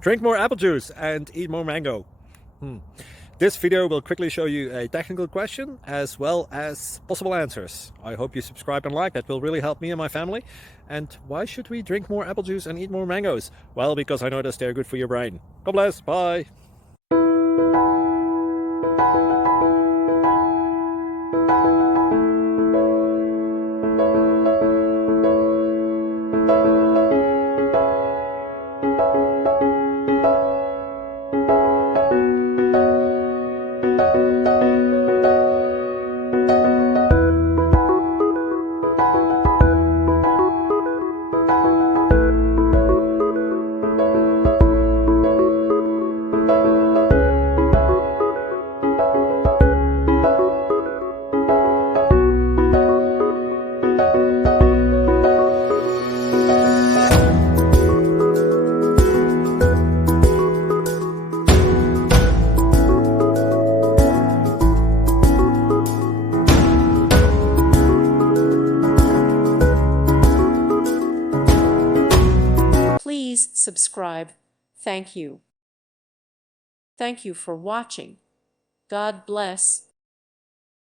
Drink more apple juice and eat more mango. This video will quickly show you a technical question as well as possible answers. I hope you subscribe and like. That will really help me and my family. And why should we drink more apple juice and eat more mangoes? Well, because I noticed they're good for your brain. God bless. Bye. Please subscribe. Thank you. Thank you for watching. God bless.